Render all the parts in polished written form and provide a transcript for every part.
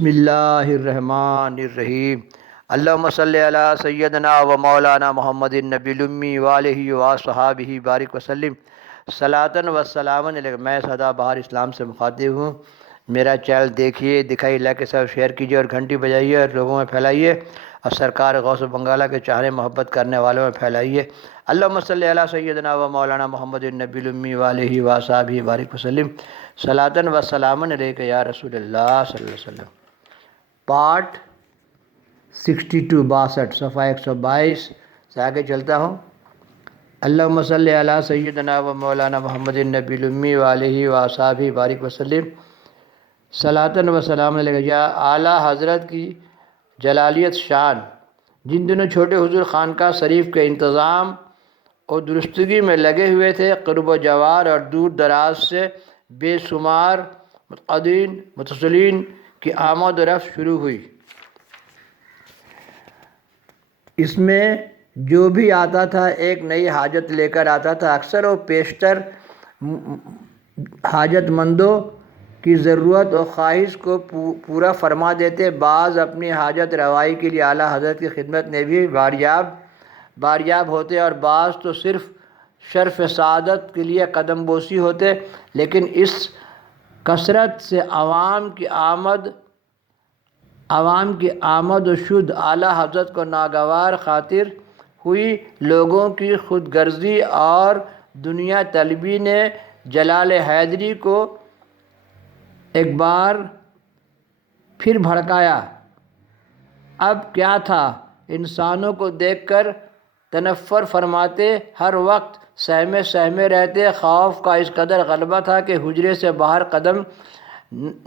بسم اللہ الرحمن الرحیم۔ اللہم صلی علی سیدنا و مولانا محمد النبی الامی وآلہ وصحابہ بارک وسلم صلاۃً و سلاماً علیہ۔ میں سدا بہار اسلام سے مخاطب ہوں۔ میرا چینل دیکھیے، دکھائی لائک کے ساتھ شیئر کیجیے اور گھنٹی بجائیے اور لوگوں میں پھیلائیے اور سرکار غوث بنگالہ کے چاہنے محبت کرنے والوں میں پھیلائیے۔ اللہم صلی علی سیدنا و مولانا محمد النبی الامی وآلہ وصحابہ بارک وسلم صلاۃً و سلاماً علیہ یا رسول اللہ صلی اللہ علیہ وسلم۔ پارٹ 62 62 صفحہ 122 سے آگے چلتا ہوں۔ اللہم صلی علی سیدنا و مولانا محمد النبی الامی وآلہ وصحابہ بارک وسلم صلاۃً و سلام علیہ یا اعلیٰ حضرت کی جلالیت شان، جن دنوں چھوٹے حضور خانقاہ شریف کے انتظام اور درستگی میں لگے ہوئے تھے، قرب و جوار اور دور دراز سے بے شمار متقدمین متصلین کی آمد و رفت شروع ہوئی۔ اس میں جو بھی آتا تھا ایک نئی حاجت لے کر آتا تھا۔ اکثر و بیشتر حاجت مندوں کی ضرورت و خواہش کو پورا فرما دیتے۔ بعض اپنی حاجت روائی کے لیے اعلیٰ حضرت کی خدمت میں بھی باریاب ہوتے اور بعض تو صرف شرف سعادت کے لیے قدم بوسی ہوتے، لیکن اس کثرت سے عوام کی آمد و شد اعلیٰ حضرت کو ناگوار خاطر ہوئی۔ لوگوں کی خود غرضی اور دنیا طلبی نے جلال حیدری کو ایک بار پھر بھڑکایا۔ اب کیا تھا، انسانوں کو دیکھ کر تنفر فرماتے، ہر وقت سہمے رہتے۔ خوف کا اس قدر غلبہ تھا کہ حجرے سے باہر قدم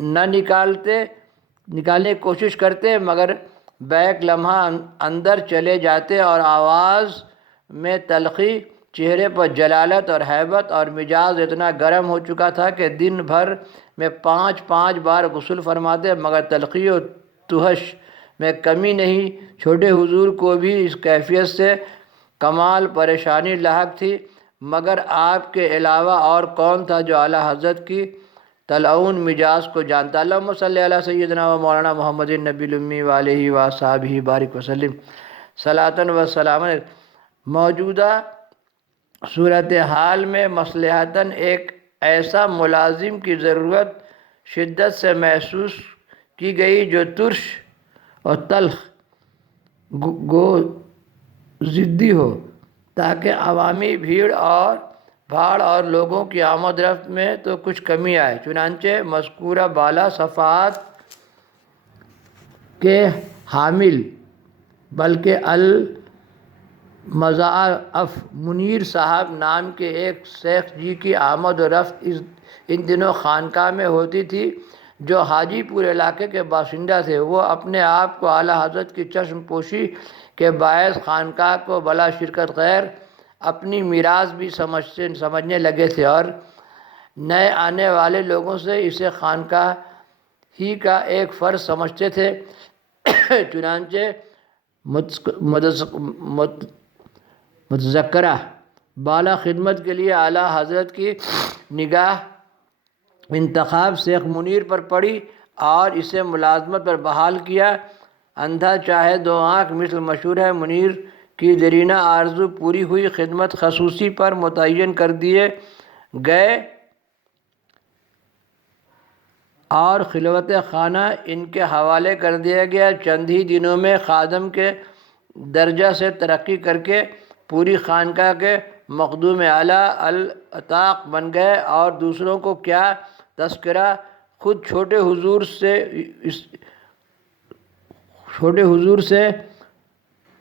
نہ نکالنے کی کوشش کرتے، مگر بیک لمحہ اندر چلے جاتے اور آواز میں تلخی، چہرے پر جلالت اور ہیبت، اور مزاج اتنا گرم ہو چکا تھا کہ دن بھر میں 5 بار غسل فرماتے، مگر تلخی و تہش میں کمی نہیں۔ چھوٹے حضور کو بھی اس کیفیت سے کمال پریشانی لاحق تھی، مگر آپ کے علاوہ اور کون تھا جو اعلیٰ حضرت کی طلعون مزاج کو جانتا۔ اللہم صلی علی سیدنا و مولانا محمد النبی الامی وآلہ وصحابہ بارک وسلم صلاۃً و سلام علیہ۔ موجودہ صورتحال میں مصلحتاً ایک ایسا ملازم کی ضرورت شدت سے محسوس کی گئی جو ترش اور تلخ گو ضدی ہو، تاکہ عوامی بھاڑ اور لوگوں کی آمد رفت میں تو کچھ کمی آئے۔ چنانچہ مذکورہ بالا صفحات کے حامل بلکہ المضاعف منیر صاحب نام کے ایک شیخ جی کی آمد و رفت ان دنوں خانقاہ میں ہوتی تھی، جو حاجی پور علاقے کے باشندہ تھے۔ وہ اپنے آپ کو اعلیٰ حضرت کی چشم پوشی کے باعث خانقاہ کو بلا شرکت غیر اپنی میراث بھی سمجھنے لگے تھے اور نئے آنے والے لوگوں سے اسے خانقاہ ہی کا ایک فرض سمجھتے تھے۔ چنانچہ متذکرہ بالا خدمت کے لیے اعلیٰ حضرت کی نگاہ انتخاب شیخ منیر پر پڑی اور اسے ملازمت پر بحال کیا۔ اندھا چاہے دو آنکھ مثل مشہور ہے۔ منیر کی دیرینہ آرزو پوری ہوئی، خدمت خصوصی پر متعین کر دیے گئے اور خلوت خانہ ان کے حوالے کر دیا گیا۔ چند ہی دنوں میں خادم کے درجہ سے ترقی کر کے پوری خانقاہ کے مخدوم اعلیٰ الاطاق بن گئے، اور دوسروں کو کیا تذکرہ، خود چھوٹے حضور سے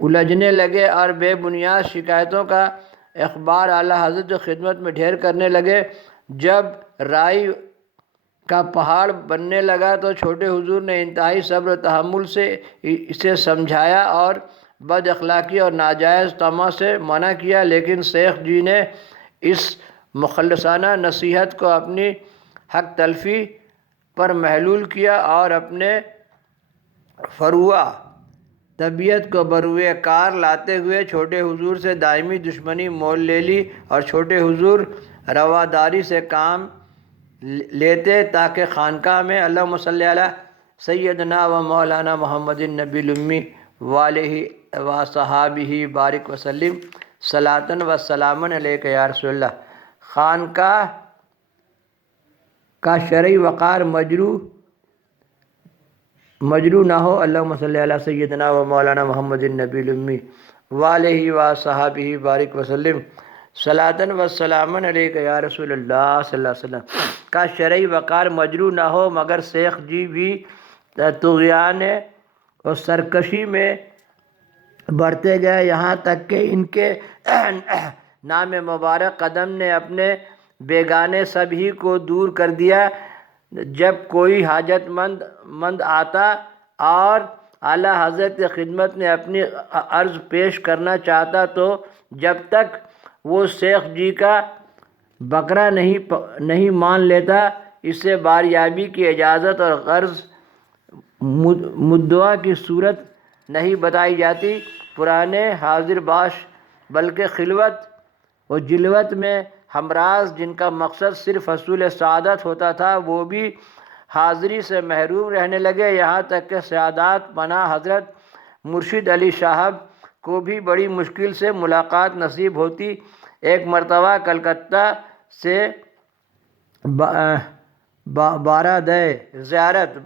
الجھنے لگے اور بے بنیاد شکایتوں کا اخبار اعلیٰ حضرت کی خدمت میں ڈھیر کرنے لگے۔ جب رائی کا پہاڑ بننے لگا تو چھوٹے حضور نے انتہائی صبر و تحمل سے اسے سمجھایا اور بد اخلاقی اور ناجائز طمع سے منع کیا، لیکن شیخ جی نے اس مخلصانہ نصیحت کو اپنی حق تلفی پر محمول کیا اور اپنے فروع طبیعت کو بروئے کار لاتے ہوئے چھوٹے حضور سے دائمی دشمنی مول لے لی اور چھوٹے حضور رواداری سے کام لیتے تاکہ خانقاہ میں اللہم صلی علی سیدنا و مولانا محمد النبی الامی والہ و صحابہ بارک وسلم صلاۃً و سلامً علیک یا رسول اللہ۔ خانقاہ کا شرعی وقار مجروح نہ ہو۔ اللہم صلی علی سیدنا و مولانا محمد النبی الامی والہ و صحابہ بارک وسلم صلاۃً و سلامً علیک یا رسول اللہ صلی اللہ علیہ وسلم کا شرعی وقار مجروح نہ ہو، مگر شیخ جی بھی طغیان اور سرکشی میں بڑھتے گئے، یہاں تک کہ ان کے نام مبارک قدم نے اپنے بیگانے سب ہی کو دور کر دیا۔ جب کوئی حاجت مند آتا اور اعلیٰ حضرت کی خدمت میں اپنی عرض پیش کرنا چاہتا تو جب تک وہ شیخ جی کا بکرا نہیں مان لیتا، اسے باریابی کی اجازت اور غرض مدعا کی صورت نہیں بتائی جاتی۔ پرانے حاضر باش بلکہ خلوت و جلوت میں ہمراز، جن کا مقصد صرف حصول سعادت ہوتا تھا، وہ بھی حاضری سے محروم رہنے لگے، یہاں تک کہ سعادت پناہ حضرت مرشد علی صاحب کو بھی بڑی مشکل سے ملاقات نصیب ہوتی۔ ایک مرتبہ کلکتہ سے بارادہ زیارت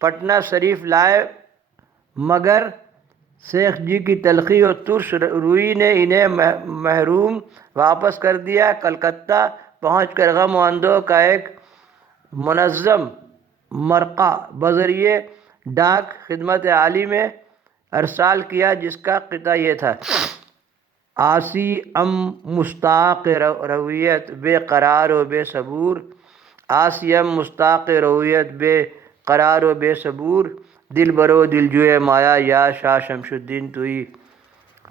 پٹنہ شریف لائے، مگر شیخ جی کی تلخی اور ترش روی نے انہیں محروم واپس کر دیا۔ کلکتہ پہنچ کر غم و اندوہ کا ایک منظم مرقع بذریعہ ڈاک خدمت عالی میں ارسال کیا، جس کا قطعہ یہ تھا: عاصی ام مشتاق رویت بے قرار و بے صبور، عاصی ام مشتاق رویت بے قرار و بے صبور، دل برو دل جوئے مایا یا شاہ شمس الدین توئی۔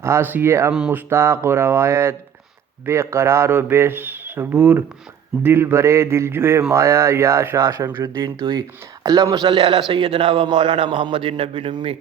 عاصی ام مشتاق رویت بے قرار و بے صبور، دل برے دل جوئے مایا یا شاہ شمس الدین توئی۔ اللہم صلی علی سیدنا و مولانا محمد النبی الامی